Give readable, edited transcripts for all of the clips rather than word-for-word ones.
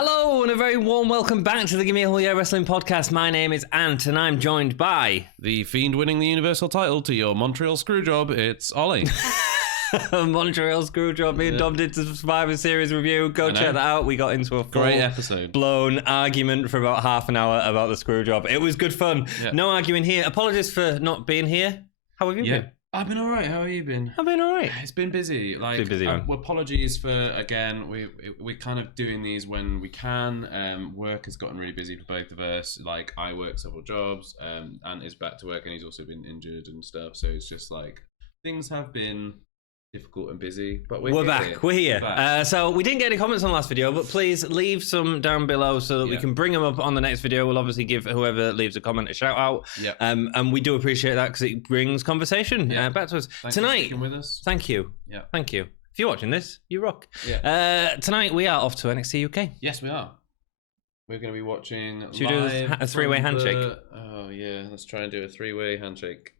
Hello and a very warm welcome back to the Gimme a Whole Year Wrestling Podcast. My name is Ant and I'm joined by... The Fiend winning the Universal title to your Montreal Screwjob, it's Ollie. Montreal Screwjob being dubbed into Survivor Series review. Go check that out. We got into a great episode. Blown argument for about half an hour about the Screwjob. It was good fun. Yeah. No arguing here. Apologies for not being here. How have you been? I've been all right. How have you been? I've been all right. It's been busy. Apologies for, again, we're kind of doing these when we can. Work has gotten really busy for both of us. Like, I work several jobs, and is back to work, and he's also been injured and stuff. So it's just like, things have been difficult and busy, but we're back. We're here. So we didn't get any comments on the last video, but please leave some down below so that we can bring them up on the next video. We'll obviously give whoever leaves a comment a shout out. And we do appreciate that because it brings conversation back to us. Thanks tonight. For sticking with us. Thank you. Yeah. Thank you. If you're watching this, you rock. Tonight we are off to NXT UK. Yes, we are. We're going to be watching. Should we do a three-way handshake? Oh yeah, let's try and do a three-way handshake.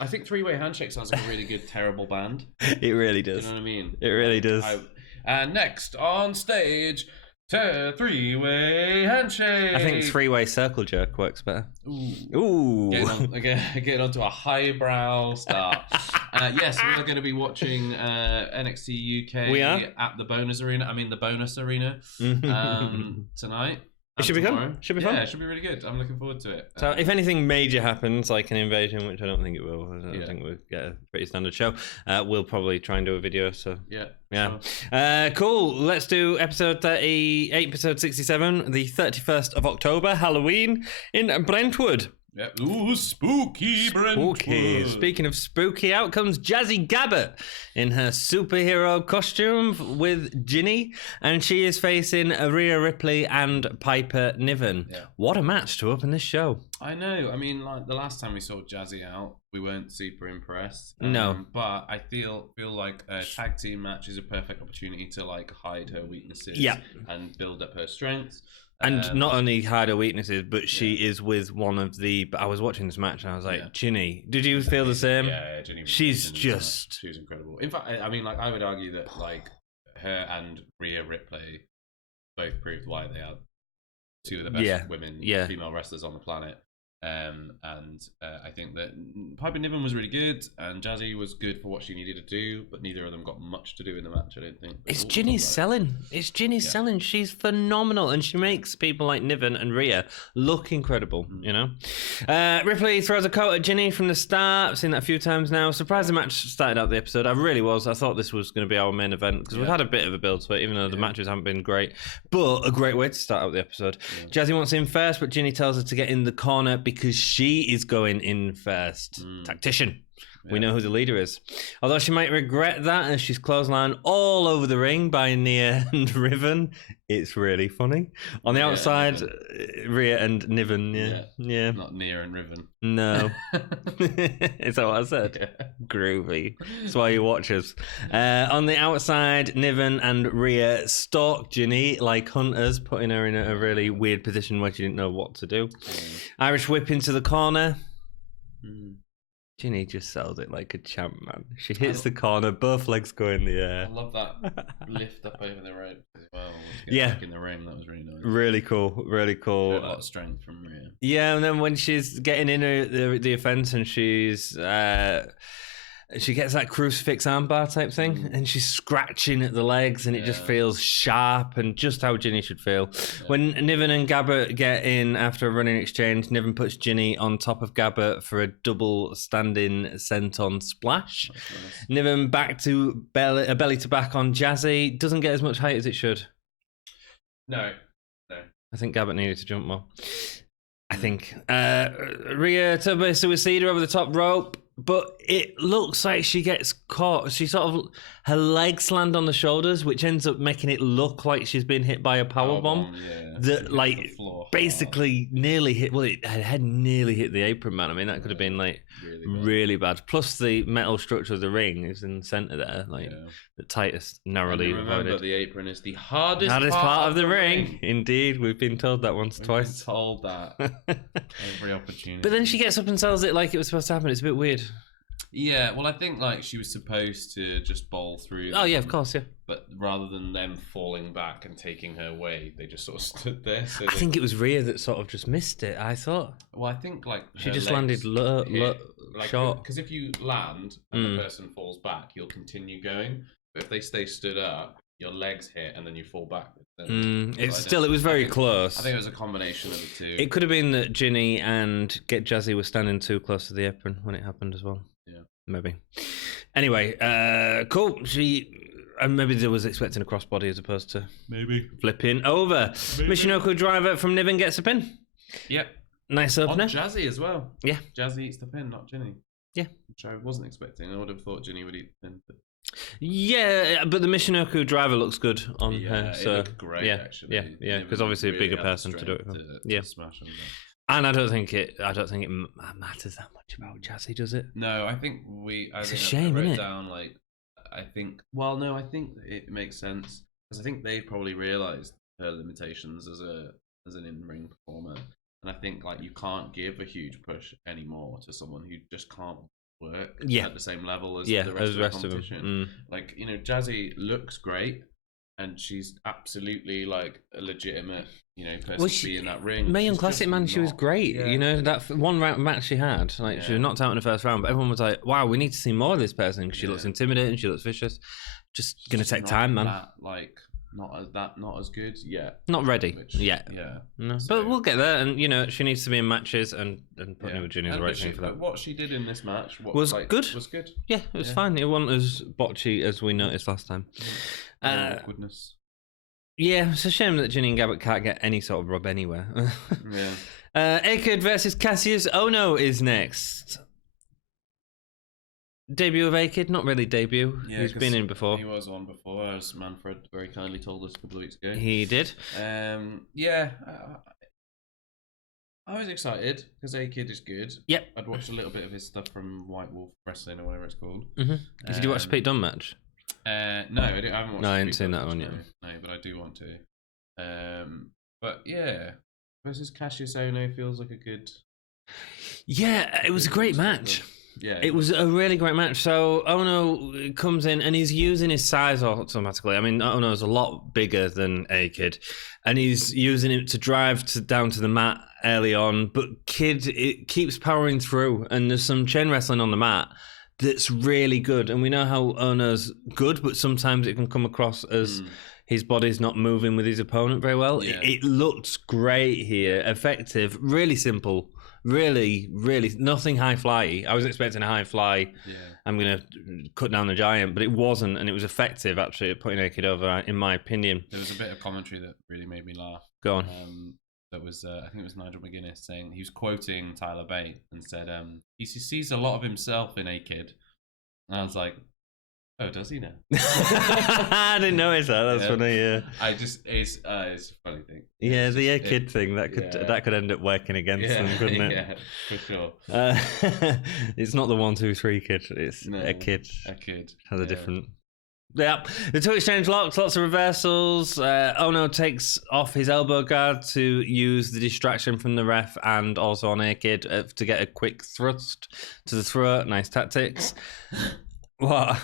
I think Three-Way Handshake sounds like a really good, terrible band. It really does. You know what I mean? It really does. And next on stage, Three-Way Handshake. I think Three-Way Circle Jerk works better. Ooh. Getting onto a highbrow start. Yes, we're going to be watching NXT UK at the Bonus Arena tonight. It should be fun. Yeah, it should be really good. I'm looking forward to it. So if anything major happens, like an invasion, which I don't think it will, I think we'll get a pretty standard show, we'll probably try and do a video. So yeah. Sure. Cool. Let's do episode 38, episode 67, the 31st of October, Halloween in Brentwood. Yeah. Ooh, spooky Brentwood. Speaking of spooky, out comes Jazzy Gabbert in her superhero costume with Ginny, and she is facing Reah Ripley and Piper Niven. Yeah. What a match to open this show. I know. I mean, like the last time we saw Jazzy out, we weren't super impressed. No. But I feel like a tag team match is a perfect opportunity to like hide her weaknesses and build up her strengths. And not only hide her weaknesses, but she is with one of the... I was watching this match and I was like, Ginny, did you feel the same? Yeah, Ginny. She's just... She was incredible. In fact, I mean, like, I would argue that, like, her and Reah Ripley both proved why they are two of the best female wrestlers on the planet. I think that Piper Niven was really good, and Jazzy was good for what she needed to do, but neither of them got much to do in the match, I don't think. It's Ginny's selling. It's Ginny's selling. She's phenomenal, and she makes people like Niven and Reah look incredible, you know? Ripley throws a coat at Ginny from the start. I've seen that a few times now. Surprised the match started out the episode. I really was. I thought this was going to be our main event, because we've had a bit of a build to it, even though the matches haven't been great. But a great way to start out the episode. Jazzy wants in first, but Ginny tells her to get in the corner because she is going in first. Tactician. We know who the leader is. Although she might regret that as she's clotheslined all over the ring by Nia and Riven. It's really funny. On the outside, Reah and Niven. Yeah. Not Nia and Riven. No. Is that what I said? Yeah. Groovy. That's why you watch us. On the outside, Niven and Reah stalk Ginny like hunters, putting her in a really weird position where she didn't know what to do. Irish whip into the corner. Ginny just sells it like a champ, man. She hits the corner, both legs go in the air. I love that lift up over the rope as well. Back in the ring, that was really nice. Really cool, really cool. A lot of strength from Reah. Yeah, and then when she's getting in the offense and she gets that crucifix armbar type thing, and she's scratching at the legs, and it just feels sharp and just how Ginny should feel. When Niven and Gabbert get in after a running exchange, Niven puts Ginny on top of Gabbert for a double standing senton splash. Nice. Niven back to belly to back on Jazzy. Doesn't get as much height as it should. No. I think Gabbert needed to jump more. I think. Reah turbo suicida over the top rope. But it looks like she gets caught. She her legs land on the shoulders, which ends up making it look like she's been hit by a powerbomb. That basically nearly hit. Well, her head nearly hit the apron, man. I mean, that could have been like really bad. Plus, the metal structure of the ring is in the center there, the tightest, narrowly remember, the apron is the hardest part of the ring. Indeed, we've been told that once, twice. Been told that every opportunity. But then she gets up and tells it like it was supposed to happen. It's a bit weird. Yeah, well, I think like she was supposed to just bowl through. Oh yeah, of course, yeah. But rather than them falling back and taking her away, they just sort of stood there. So I think it was Reah that sort of just missed it. I thought. Well, I think like she just landed short. Because if you land and the person falls back, you'll continue going. But if they stay stood up, your legs hit and then you fall back. It was very close. I think it was a combination of the two. It could have been that Ginny and Jazzy were standing too close to the apron when it happened as well. Yeah, maybe. Anyway, cool. Maybe they was expecting a crossbody as opposed to flipping over. Michinoku driver from Niven gets a pin. Yep. Nice opener. On Jazzy as well. Yeah. Jazzy eats the pin, not Ginny. Yeah. Which I wasn't expecting. I would have thought Ginny would eat the pin. But... Yeah, but the Michinoku driver looks good on her. So it looked great, actually. Yeah, because obviously a bigger person to do it. To smash them. And I don't think it matters that much about Jazzy, does it? No, I think it's a shame, isn't it? Down, like, I think it makes sense because I think they probably realised her limitations as an in-ring performer, and I think like you can't give a huge push anymore to someone who just can't work at the same level as the rest of the competition. Like, you know, Jazzy looks great, and she's absolutely like a legitimate, you know, person to be in that ring. Mae Young Classic, man, she was great. Yeah. You know, that one round match she had, like she was knocked out in the first round, but everyone was like, "Wow, we need to see more of this person because she looks intimidating, she looks vicious." Just gonna take time, man. Not as good yet. Not ready yet. Yeah. No. So, but we'll get there, and you know, she needs to be in matches, and putting with Ginny is the right thing for that. What she did in this match was good. Was good. Yeah, it was fine. It wasn't as botchy as we noticed last time. Awkwardness. Yeah, it's a shame that Ginny and Gabbett can't get any sort of rub anywhere. A-Kid versus Kassius Ohno is next. Debut of A-Kid? Not really debut. Yeah, he's been in before. He was on before, as Manfred very kindly told us a couple of weeks ago. He did. I was excited because A-Kid is good. Yep. I'd watched a little bit of his stuff from White Wolf Wrestling or whatever it's called. Did you watch the Pete Dunne match? No, I haven't watched. No, I haven't seen that one yet. No, but I do want to. But yeah, versus Kassius Ohno feels like a good. Yeah, it was a great match. Yeah, it was a really great match. So Ohno comes in and he's using his size automatically. I mean, Ohno's a lot bigger than A-Kid, and he's using it to drive down to the mat early on. But it keeps powering through, and there's some chain wrestling on the mat that's really good. And we know how Ohno's good, but sometimes it can come across as his body's not moving with his opponent very well. Yeah. It looks great here, effective, really simple. Really, really nothing high fly-y. I was expecting a high fly. Yeah. I'm going to cut down the giant, but it wasn't, and it was effective actually at putting A-Kid over, in my opinion. There was a bit of commentary that really made me laugh. Go on. That was, I think it was Nigel McGuinness saying, he was quoting Tyler Bate and said, he sees a lot of himself in A-Kid. And I was like, oh, does he now? I didn't notice that. That's funny. Yeah. It's a funny thing. Yeah, the A-Kid thing that could end up working against them, couldn't it? Yeah, for sure. It's not the 1, 2, 3 kid. It's a kid. A kid has a different. Yeah, the two exchange locks, lots of reversals. Ohno takes off his elbow guard to use the distraction from the ref and also on A-Kid to get a quick thrust to the throat. Nice tactics. What?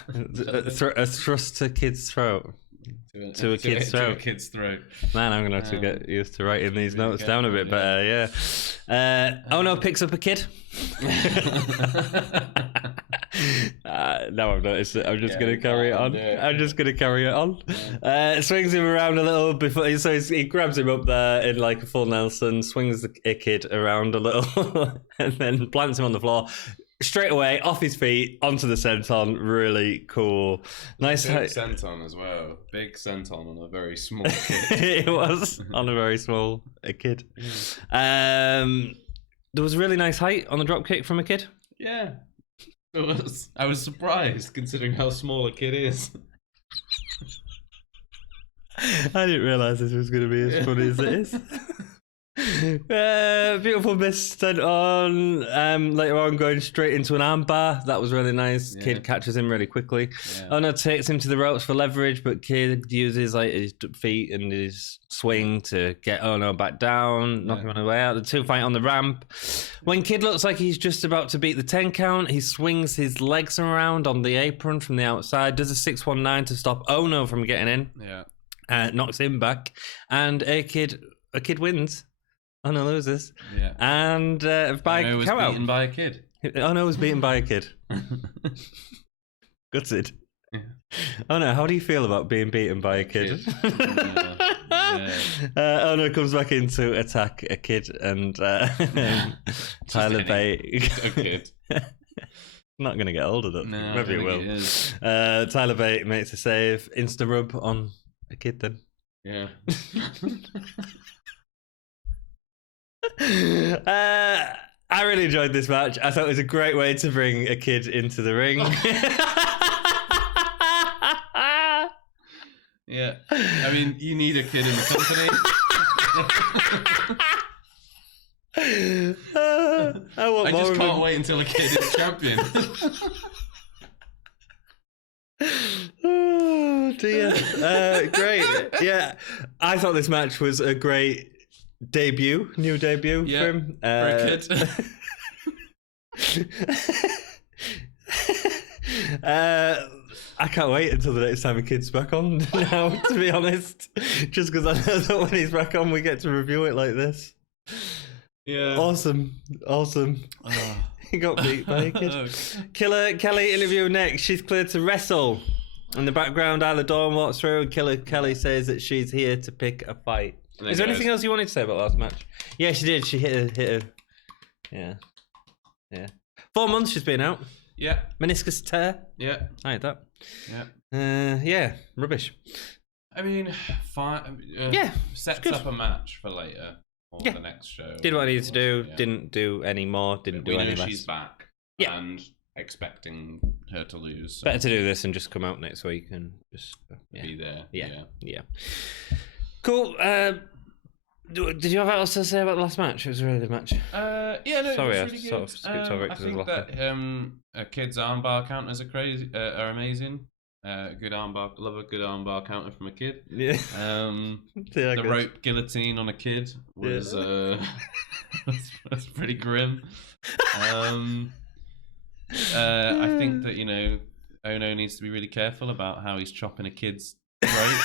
A thrust to kid's throat? To a kid's throat. Man, I'm going to have to get used to writing these notes down a bit better, yeah. Ohno picks up a kid. Now I've noticed it. I'm just going to carry it on. I'm just going to carry it on. Swings him around a little before, so he grabs him up there in like a full Nelson, swings the kid around a little, and then plants him on the floor. Straight away, off his feet, onto the senton. Really cool. Nice. Big senton as well. Big senton on a very small kid. It was on a very small kid. There was a really nice height on the drop kick from a kid. Yeah. It was. I was surprised considering how small a kid is. I didn't realise this was going to be as funny as it is. Beautiful miss sent on. Later on, going straight into an armbar. That was really nice. Yeah. Kid catches him really quickly. Yeah. Ohno takes him to the ropes for leverage, but Kid uses like his feet and his swing to get Ohno back down, knock him on the way out. The two fight on the ramp. When Kid looks like he's just about to beat the 10 count, he swings his legs around on the apron from the outside, does a 619 to stop Ohno from getting in. Yeah. Knocks him back, and a kid wins. Ohno loses. Yeah. And by Ohno was beaten by a kid. Ohno was beaten by a kid. Gutted. Yeah. Ohno, how do you feel about being beaten by a kid? Ohno comes back in to attack a kid, and Tyler Bate. A kid. Not going to get older, though. No, maybe it will. Tyler Bate makes a save. Insta rub on a kid then. Yeah. I really enjoyed this match. I thought it was a great way to bring a kid into the ring. Yeah. I mean, you need a kid in the company. I just can't wait until a kid is champion. Oh dear. Great. Yeah. I thought this match was a great new debut for him. For a kid. I can't wait until the next time a kid's back on now, to be honest. Just because I know that when he's back on, we get to review it like this. Yeah. Awesome. He got beat by a kid. Killer Kelly interview next. She's cleared to wrestle. In the background, Isla Dawn walks through, and Killer Kelly says that she's here to pick a fight. Is there anything else you wanted to say about last match? Yeah, she did. She hit her. Yeah. 4 months she's been out. Yeah. Meniscus tear. Yeah. I hate that. Yeah. Yeah. Rubbish. I mean, fine. Sets up a match for later or the next show. Did what I needed to do. Yeah. Didn't do any more. Didn't do any less. She's back. Yeah. And expecting her to lose. So. Better to do this and just come out next week and just be there. Yeah. Cool. Did you have else to say about the last match? It was a really good match. Sorry, it was really I good. Sort of skipped over it I think that Kid's armbar counters are amazing. Good armbar, love a good armbar counter from a kid. Yeah. The rope guillotine on a kid was was pretty grim. I think that Ohno needs to be really careful about how he's chopping a kid's throat.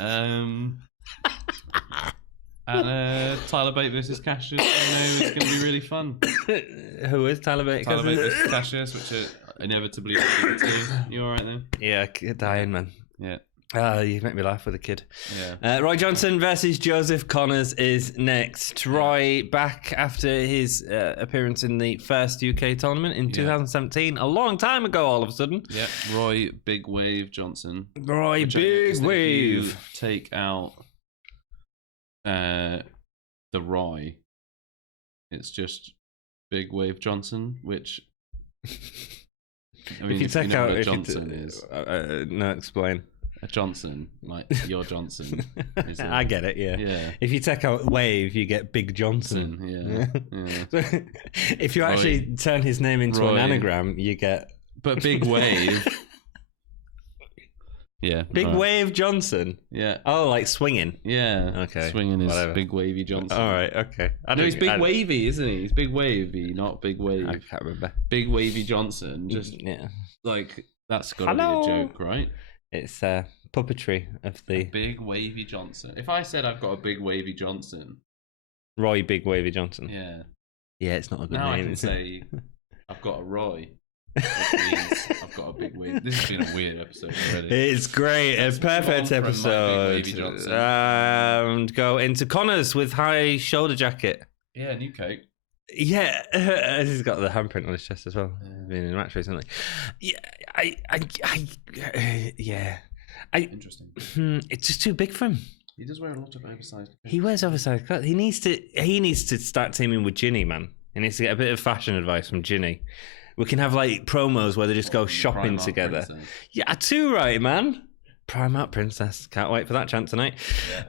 And Tyler Bate versus Kassius Ohno is going to be really fun. Who is Tyler Bate? Tyler Bate versus Kassius, which are inevitably the two. You alright then? Yeah, dying man. Yeah. You make me laugh with a kid. Yeah. Roy Johnson versus Joseph Connors is next. Roy back after his appearance in the first UK tournament in 2017. A long time ago, all of a sudden. Yeah. Roy Big Wave Johnson. Roy Big Wave. If you take out the Roy, it's just Big Wave Johnson, which I mean, if you take out what Johnson is. No, explain. A Johnson, like your Johnson. I get it, yeah. If you take out Wave, you get Big Johnson. Yeah. So, if you actually turn his name into an anagram, you get... But Big Wave... Yeah. Big Wave Johnson? Yeah. Oh, like swinging? Yeah. Okay. Swinging is Big Wavy Johnson. All right, okay. No, he's Big Wavy, isn't he? He's Big Wavy, not Big Wave. I can't remember. Big Wavy Johnson. Just, like, that's got to be a joke, right? It's puppetry of the... Big Wavy Johnson. If I said I've got a Big Wavy Johnson... Roy Big Wavy Johnson. Yeah. Yeah, it's not a good name. Now I can say, I've got a Roy. Which means I've got a big wave. This has been a weird episode already. It's great. A perfect episode. And go into Connors with high shoulder jacket. Yeah, new coat. Yeah, he's got the handprint on his chest as well. Been in a match recently. Yeah, Interesting. It's just too big for him. He does wear a lot of oversized clothes. He wears oversized clothes. He needs to start teaming with Ginny, man. He needs to get a bit of fashion advice from Ginny. We can have like promos where they just go shopping together. Yeah, too right, man. Primark Princess. Can't wait for that chant tonight.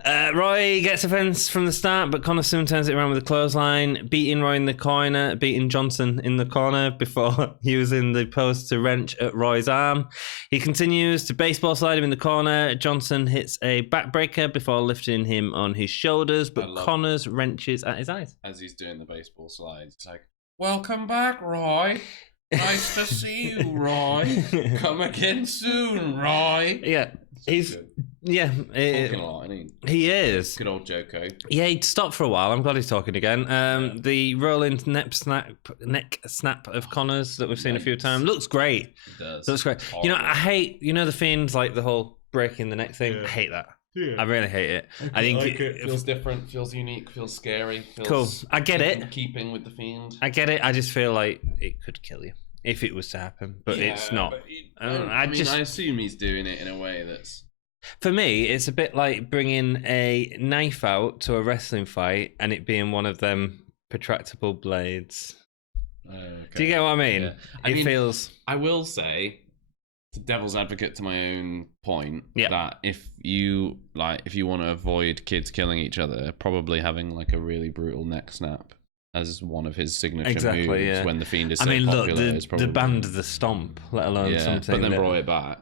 Yeah. Roy gets offence from the start, but Connor soon turns it around with a clothesline, beating Roy in the corner, beating Johnson in the corner before using the post to wrench at Roy's arm. He continues to baseball slide him in the corner. Johnson hits a backbreaker before lifting him on his shoulders, but Connor's wrenches at his eyes. As he's doing the baseball slide, it's like, welcome back, Roy. Nice to see you, Roy. Come again soon, Roy. Yeah, he's good. Yeah, talking a lot, isn't he is. Good old Joko. Yeah, he'd stopped for a while. I'm glad he's talking again. The rolling neck snap of Connor's that we've seen a few times looks great. It does. Looks great. You know, I hate the Fiends, like the whole breaking the neck thing. Yeah. I hate that. Yeah. I really hate it. I think it feels different, feels unique, feels scary. Feels cool. I get it. Keeping with the Fiend. I get it. I just feel like it could kill you if it was to happen, but it's not. I assume he's doing it in a way that's. For me, it's a bit like bringing a knife out to a wrestling fight and it being one of them protractable blades. Okay. Do you get what I mean? Yeah. I mean, feels. I will say, the devil's advocate to my own point, that if you want to avoid kids killing each other, probably having like a really brutal neck snap as one of his signature moves when the Fiend is so popular. Look, is probably... the band the stomp, let alone something. But then brought it back.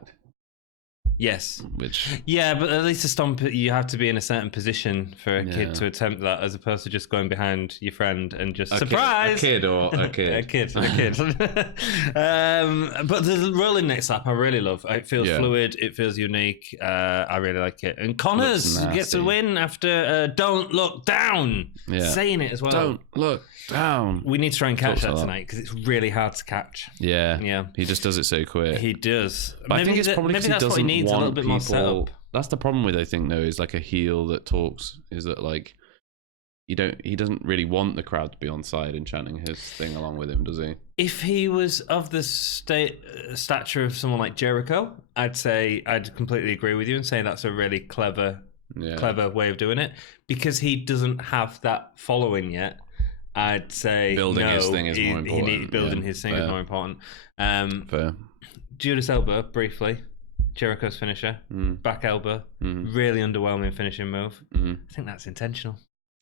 Yes. Which. Yeah, but at least a stomp, you have to be in a certain position for a kid to attempt that, as opposed to just going behind your friend and just surprise. A kid. a kid. But the rolling neck slap, I really love. It feels fluid. It feels unique. I really like it. And Connors gets a win after "Don't Look Down," saying it as well. Don't look down. We need to try and catch that tonight because it's really hard to catch. Yeah. He just does it so quick. He does. But I think it's probably because he doesn't. A little bit more setup. That's the problem with, I think, though, is like a heel that talks, is that like he doesn't really want the crowd to be on side and chanting his thing along with him, does he? If he was of the stature of someone like Jericho, I'd say I'd completely agree with you and say that's a really clever way of doing it. Because he doesn't have that following yet, I'd say building his thing is more important. Building his thing is more important. Fair. Judas elbow briefly. Jericho's finisher, back elbow, really underwhelming finishing move. I think that's intentional.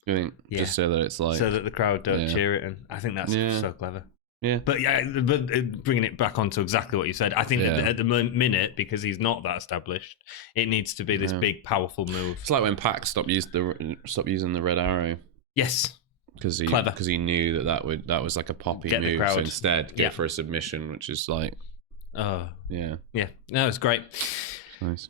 I think just so that it's like so that the crowd don't cheer it, and I think that's so clever. Yeah, but bringing it back onto exactly what you said, I think at the minute, because he's not that established, it needs to be this big, powerful move. It's like when Pac stopped using the red arrow. Yes. Because he knew that was like a poppy move. So instead, go for a submission, which is like. Oh yeah. No, it's great. Nice.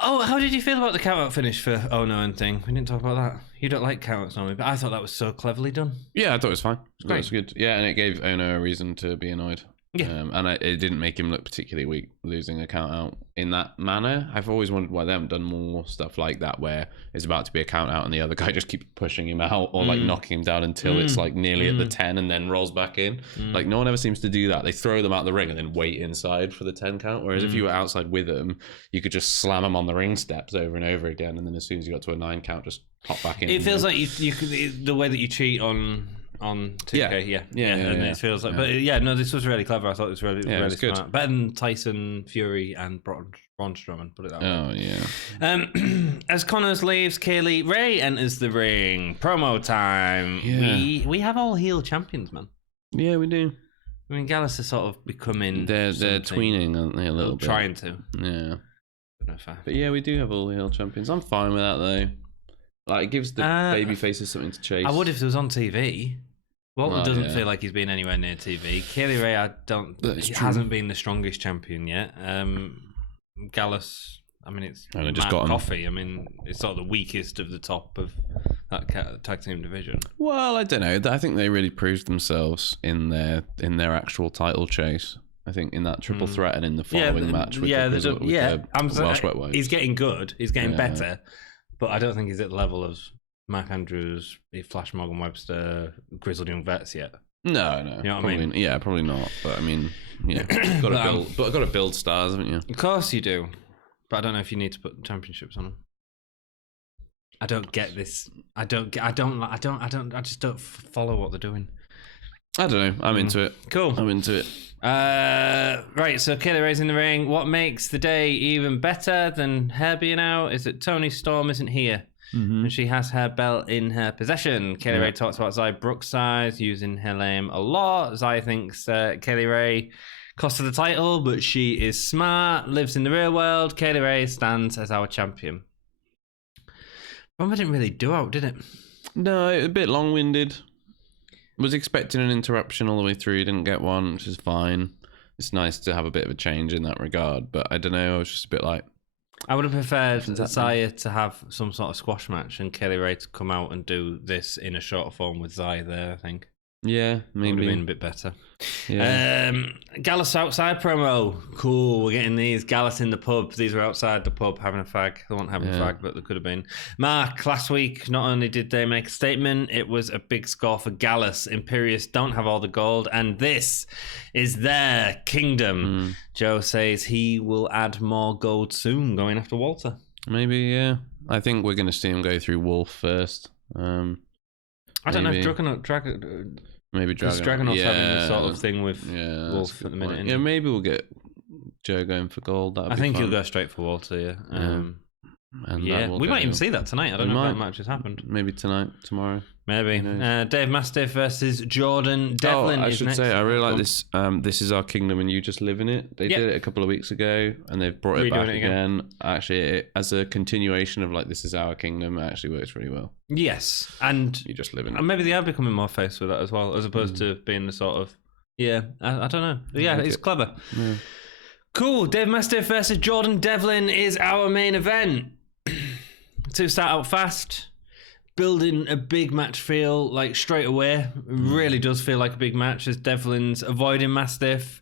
Oh, how did you feel about the count-out finish for Ohno and thing? We didn't talk about that. You don't like count-outs normally, but I thought that was so cleverly done. Yeah, I thought it was fine. It was good. Yeah, and it gave Ohno a reason to be annoyed. Yeah, and it didn't make him look particularly weak losing a count out in that manner. I've always wondered why they haven't done more stuff like that, where it's about to be a count out and the other guy just keeps pushing him out or like knocking him down until it's like nearly at the 10 and then rolls back in. Like no one ever seems to do that. They throw them out the ring and then wait inside for the 10 count. Whereas if you were outside with them, you could just slam them on the ring steps over and over again, and then as soon as you got to a 9 count, just pop back in. It feels like you could, the way that you cheat on 2K, and it feels like, but this was really clever. I thought it was really smart. Good. Better than Tyson Fury and Braun Strowman, put it that way. Oh yeah. As Connors leaves, Kaylee Ray enters the ring. Promo time. Yeah. We have all heel champions, man. Yeah, we do. I mean, Gallus is sort of becoming. They're tweening, aren't they? A little bit. Trying to. Yeah. But yeah, we do have all heel champions. I'm fine with that though. Like, it gives the baby faces something to chase. I would if it was on TV. Walton doesn't feel like he's been anywhere near TV. Kaylee Ray, he hasn't been the strongest champion yet. Gallus, I mean, it's Matt Coffey. I mean, it's sort of the weakest of the top of that tag team division. Well, I don't know. I think they really proved themselves in their actual title chase. I think in that triple threat and in the following match with the Welsh Wet Wives. He's getting good. He's getting better. But I don't think he's at the level of Mark Andrews, Flash Morgan Webster, Grizzled Young Vets yet. No. You know what I mean? Yeah, probably not. But I mean, got to build stars, haven't you? Of course you do. But I don't know if you need to put championships on them. I don't get this. I just don't follow what they're doing. I don't know. I'm into it. Cool. I'm into it. Right, so Kaylee Ray's in the ring. What makes the day even better than her being out is that Toni Storm isn't here. And she has her belt in her possession. Kaylee Ray talks about Zai Brookside using her name a lot. Zai thinks Kaylee Ray cost her the title, but she is smart, lives in the real world. Kaylee Ray stands as our champion. Rumble didn't really do out, did it? No, a bit long-winded. Was expecting an interruption all the way through, didn't get one, which is fine. It's nice to have a bit of a change in that regard, but I don't know, I was just a bit like... I would have preferred Zaya to have some sort of squash match and Kaylee Ray to come out and do this in a shorter form with Zaya there, I think. Yeah, maybe. Would have been a bit better. Yeah. Gallus outside promo. Cool, we're getting these. Gallus in the pub. These were outside the pub having a fag. They weren't having a fag, but they could have been. Mark, last week, not only did they make a statement, it was a big score for Gallus. Imperius don't have all the gold, and this is their kingdom. Joe says he will add more gold soon, going after Walter. Maybe, yeah. I think we're going to see him go through Wolf first. I don't know if Dragonaut's having this sort of thing with Wolf at the minute. Yeah, maybe we'll get Joe going for gold. I think he'll go straight for Walter, we might even see that tonight. I don't know if that match has happened. Maybe tonight, tomorrow. Maybe. Dave Mastiff versus Jordan Devlin. I should say, I really like this. This is Our Kingdom and You Just Live in It. They did it a couple of weeks ago and they've brought it back again. Actually, as a continuation of like This Is Our Kingdom, it actually works really well. Yes. And You Just Live in It. And maybe they are becoming more face with that as well, as opposed to being the sort of, I don't know. Yeah, it's clever. Yeah. Cool. Dave Mastiff versus Jordan Devlin is our main event. To start out fast, building a big match feel like straight away. Really does feel like a big match as Devlin's avoiding Mastiff.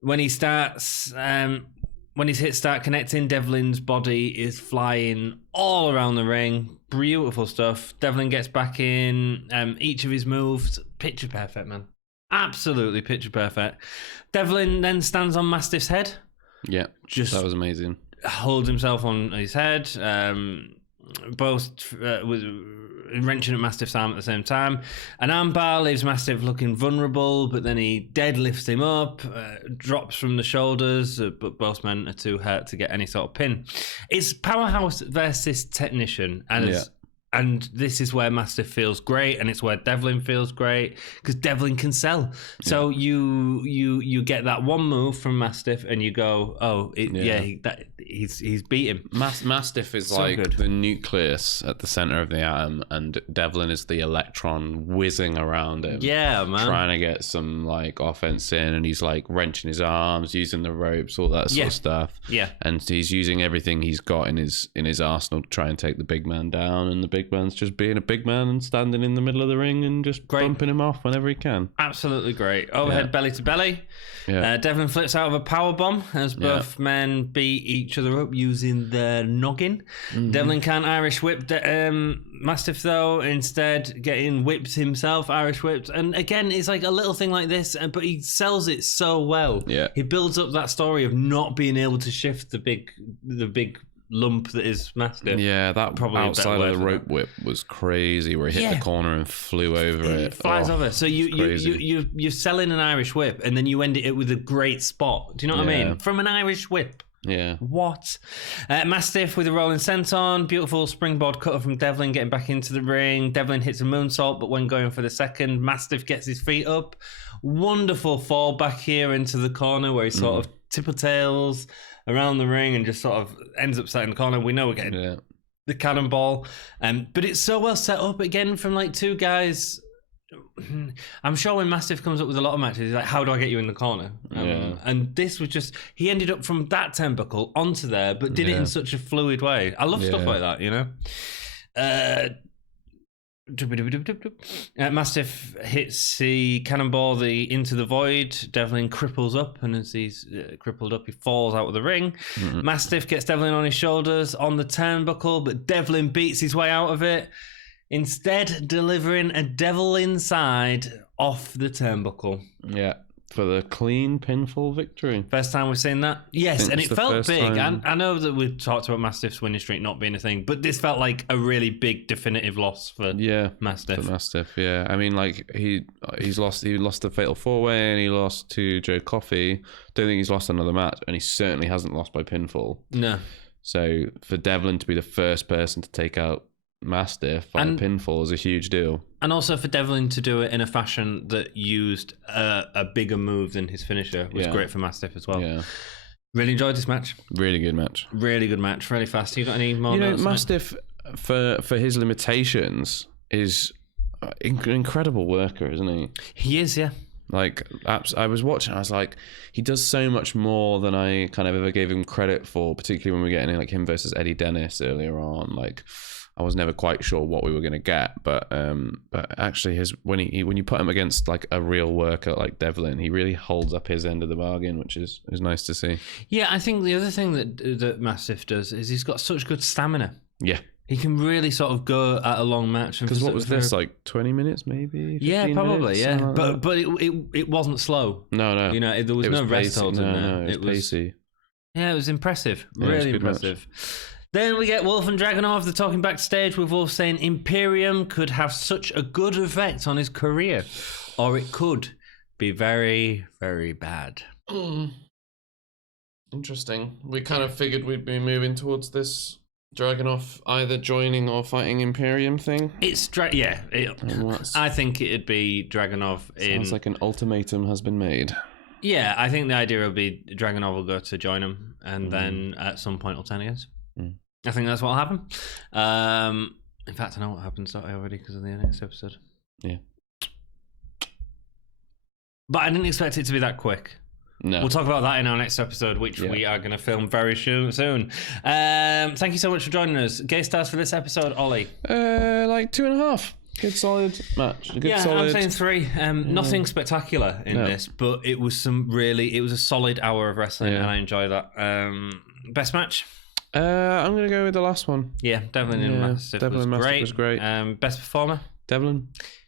When he starts, when his hits start connecting, Devlin's body is flying all around the ring. Beautiful stuff. Devlin gets back in. Each of his moves, picture perfect, man. Absolutely picture perfect. Devlin then stands on Mastiff's head. Yeah, that was amazing. Holds himself on his head, both was wrenching at Mastiff's arm at the same time. An armbar leaves Mastiff looking vulnerable, but then he deadlifts him up, drops from the shoulders, but both men are too hurt to get any sort of pin. It's powerhouse versus technician, and this is where Mastiff feels great, and it's where Devlin feels great, because Devlin can sell. So you get that one move from Mastiff, and you go, he's beat him. Mastiff is so like good. The nucleus at the center of the atom, and Devlin is the electron whizzing around him. Yeah, man. Trying to get some like offense in, and he's like wrenching his arms, using the ropes, all that sort of stuff. Yeah, and he's using everything he's got in his arsenal to try and take the big man down, and the big man's just being a big man and standing in the middle of the ring and just bumping him off whenever he can. Absolutely great. Overhead belly to belly. Yeah. Devlin flips out of a power bomb as both men beat each other up using their noggin. Devlin can't Irish whip Mastiff though, instead getting whipped himself, Irish whipped. And again, it's like a little thing like this, but he sells it so well. Yeah. He builds up that story of not being able to shift the big lump that is Mastiff. Yeah, that probably outside of the rope whip was crazy, where he hit the corner and flew over it. It flies over. So you're selling an Irish whip, and then you end it with a great spot. Do you know what I mean? From an Irish whip. Yeah. What? Mastiff with a rolling senton. Beautiful springboard cutter from Devlin, getting back into the ring. Devlin hits a moonsault, but when going for the second, Mastiff gets his feet up. Wonderful fall back here into the corner where he sort of tipper tails around the ring and just sort of ends up sat in the corner. We know we're getting the cannonball. But it's so well set up again from like two guys. I'm sure when Mastiff comes up with a lot of matches, he's like, how do I get you in the corner? And this was just, he ended up from that turnbuckle onto there, but did it in such a fluid way. I love stuff like that, you know? Mastiff hits the cannonball into the void. Devlin cripples up, and as he's crippled up, he falls out of the ring. Mastiff gets Devlin on his shoulders on the turnbuckle, but Devlin beats his way out of it, instead delivering a devil inside off the turnbuckle. Yeah, for the clean pinfall victory. First time we've seen that? Yes, and it felt big. I know that we've talked about Mastiff's winning streak not being a thing, but this felt like a really big definitive loss for Mastiff. For Mastiff, yeah. I mean, like he lost the Fatal 4-Way and he lost to Joe Coffey. Don't think he's lost another match, and he certainly hasn't lost by pinfall. No. So for Devlin to be the first person to take out Mastiff on pinfall is a huge deal. And also for Devlin to do it in a fashion that used a bigger move than his finisher was great for Mastiff as well. Yeah. Really enjoyed this match. Really good match. Really good match. Really fast. You got any more notes? Mastiff, for his limitations, is an incredible worker, isn't he? He is, yeah. Like, I was watching, I was like, he does so much more than I kind of ever gave him credit for, particularly when we were getting like him versus Eddie Dennis earlier on. Like, I was never quite sure what we were going to get, but actually, when you put him against like a real worker like Devlin, he really holds up his end of the bargain, which is nice to see. Yeah, I think the other thing that Mastiff does is he's got such good stamina. Yeah. He can really sort of go at a long match. Because what was this, like 20 minutes maybe? Yeah, probably, minutes, yeah. But it wasn't slow. No. You know, there was no rest holds in there. No, it was pacey. Yeah, it was impressive. Really impressive. Then we get Wolf and Dragunov. They're talking backstage with Wolf saying Imperium could have such a good effect on his career, or it could be very, very bad. Interesting. We kind of figured we'd be moving towards this Dragunov either joining or fighting Imperium thing. It's I think it'd be Dragunov in. Sounds like an ultimatum has been made. Yeah, I think the idea will be Dragunov will go to join him, and then at some point alternate against. I think that's what'll happen. In fact, I know what happens, don't I, already, because of the next episode. Yeah. But I didn't expect it to be that quick. No. We'll talk about that in our next episode, which we are going to film very soon. Thank you so much for joining us. Gay stars for this episode, Ollie? Like 2.5. Good solid match. I'm saying 3. Nothing spectacular in this, but it was it was a solid hour of wrestling, and I enjoy that. Best match? I'm going to go with the last one. Yeah, Devlin Mastiff was great. Best performer? Devlin.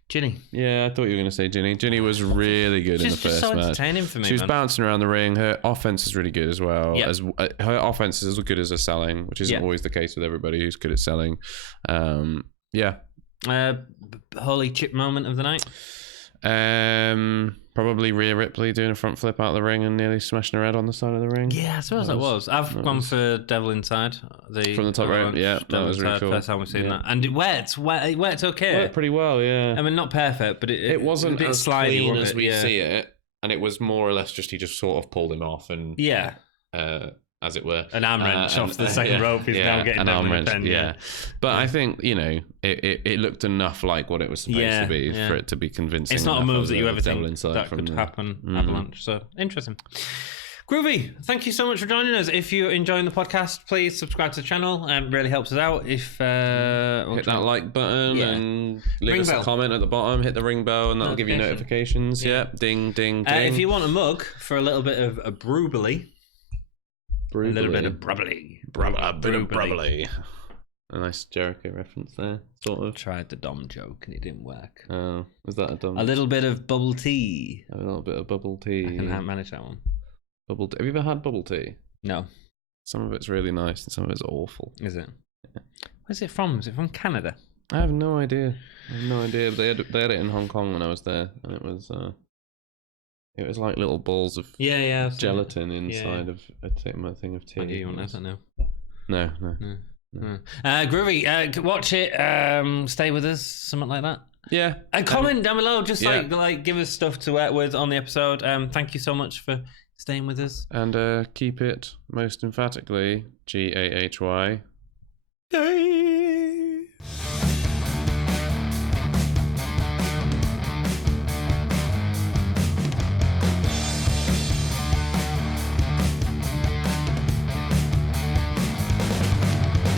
Ginny. Yeah, I thought you were going to say Ginny. Ginny was really good in the first match. She's so entertaining for me. She was bouncing around the ring. Her offense is really good as well. Yep. Her offense is as good as her selling, which isn't always the case with everybody who's good at selling. Holy chip moment of the night? Probably Rhea Ripley doing a front flip out of the ring and nearly smashing her head on the side of the ring. Yeah, I suppose that was. I've gone for Devil Inside. From the top rope, yeah. That was really cool. First time we've seen that. And it worked. It worked okay. It worked pretty well, yeah. I mean, not perfect, but it wasn't a bit as slidey, clean as we see it. And it was more or less just he just sort of pulled him off and... Yeah. As it were. An arm wrench off the second rope. He's now getting an arm wrench. But I think, it looked enough like what it was supposed to be for it to be convincing. It's not a move that you ever think that could happen. Avalanche. So, interesting. Groovy, thank you so much for joining us. If you're enjoying the podcast, please subscribe to the channel. It really helps us out. If hit that like button and leave us a comment at the bottom. Hit the ring bell and that'll give you notifications. Ding, ding, ding. If you want a mug for a little bit of a brubly. A little bit of brubbly. A bit of brubbly. A nice Jericho reference there, sort of. Tried the Dom joke and it didn't work. Oh, was that a Dom? A little bit of bubble tea. A little bit of bubble tea. I can manage that one. Bubble tea. Have you ever had bubble tea? No. Some of it's really nice and some of it's awful. Is it? Yeah. Where's it from? Is it from Canada? I have no idea. They had it in Hong Kong when I was there, and it was like little balls of gelatin inside of a thing of tea. Do you want that now? No. Groovy, watch it. Stay with us, something like that. Yeah. And comment down below, just like give us stuff to work with on the episode. Thank you so much for staying with us. And keep it most emphatically GAHY.